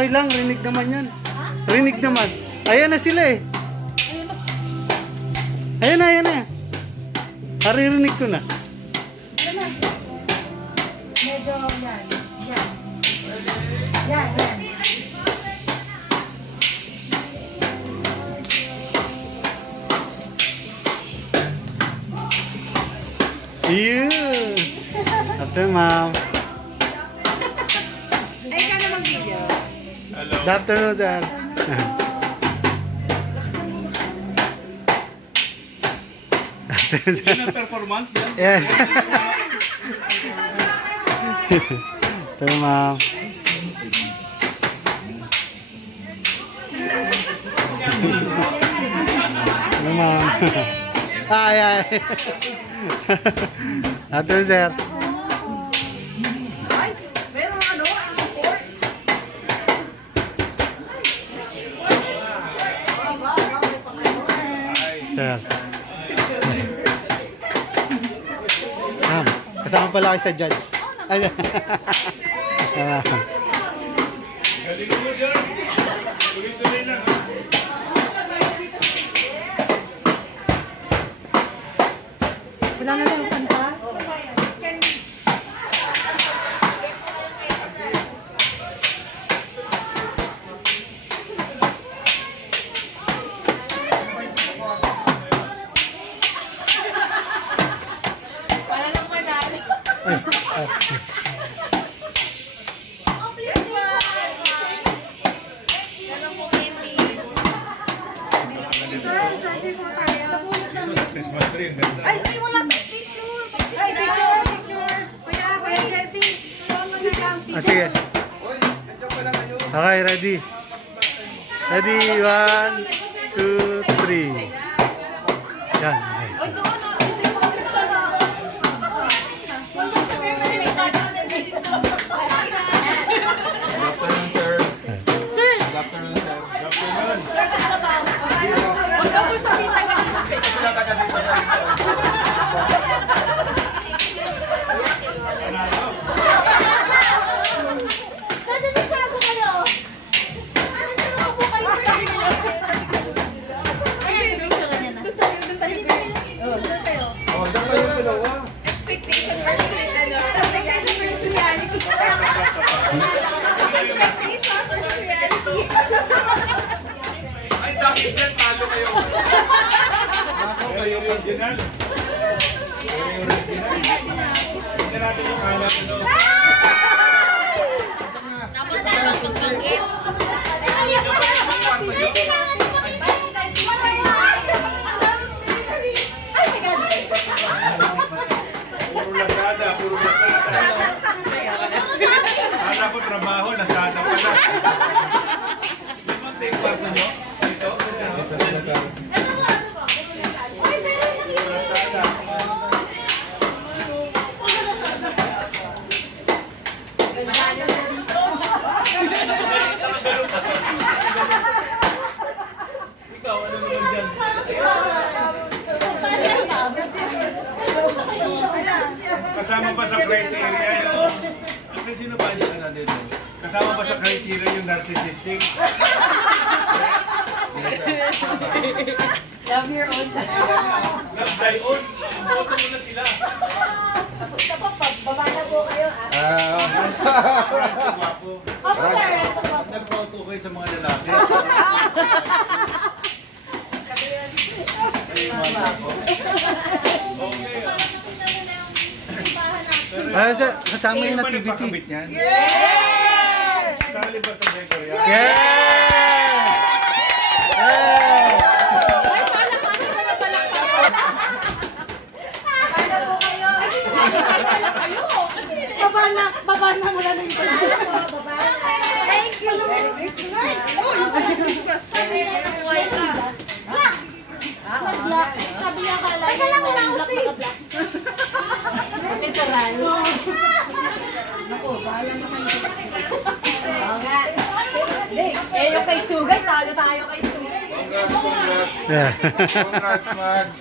Okay lang, rinig naman yan. Rinig naman. Ayan na sila eh. Ayan na, ayan na. Naririnig ko na. Medyo yan. Yan. Yan, yan. Yun. After ma'am. Ay, ka na mag-video. Good afternoon, sir. Yun ang performance yan. Yes. After ma'am. Hello, ma'am. Ay, ay. After, sir. Ay, meron ano? Pork. Sir. Ma'am, kasama pala kayo sa judge. Ay, ah. Galing mo dyan. Tuloy-tuloy lang. Wala na lang kanta? Wala lang manalo. Christmas tree. ang ganda. Ay, wala picture. Ay, picture. Kuya Jessie. Ah, sige. Okay, ready. Ready, 1, 2, 3. Yan. Ay, doon. Good afternoon, sir. Good afternoon, sir. Huwag ka po sabihin tayo kasi. Sila taga dito sa Oh, dapat yung dalawa. Expectation versus expectation versus reality. Expectation versus reality. Ay, dahil dyan, talo kayo. Ako Kayo kayo yung original. Kayo yung original. Hindi natin yung kalat ito. Puro lasada, puro lasada. Sana ko trabaho, lasada pala. Di ba take part nyo? Ito? Dito sila sa... Lasada. Ikaw, ano naman dyan? Kasama ba sa criteria yung... Kasi sino ba dyan na dito? Kasama ba sa criteria yung narcissistic? Love your own. Love thy own. Boto mo na sila. Baba na po kayo. Guwapo. Opo, sir. Nag-photo kayo sa mga lalaki. Ay, mga guwapo. Okay. Ah, sir, kasama yung Sino ba activity. nagpakabit niyan? Sali ba sa Gregoria? Yes! Yes! Ay, palakpasin na palakpasin. Baba na po kayo. Baba na kayo. Kasi baba na mula na yung baba na. Thank you. Christmas. Black. Sabi niya kala. Teka lang, wala ako shade. Literal. Naku, bahala na kayo. Oo nga. Eh, yung kay Sugay, talo tayo kay Sugay. Congrats. Yeah. Congrats, Mads.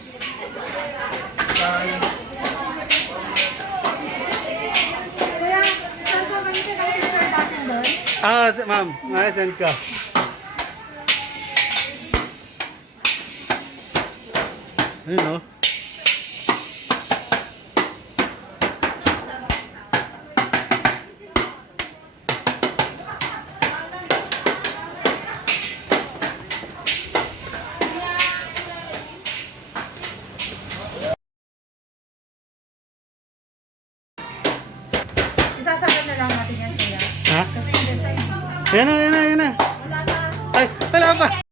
Kuya, saan pa ba yung picture natin doon? Ma'am, send ka. Ayun o. Isasagad na lang natin yan sila. Ha? Kasi yung design. Ayan na, ayan na, ayan na. Ay, wala pa.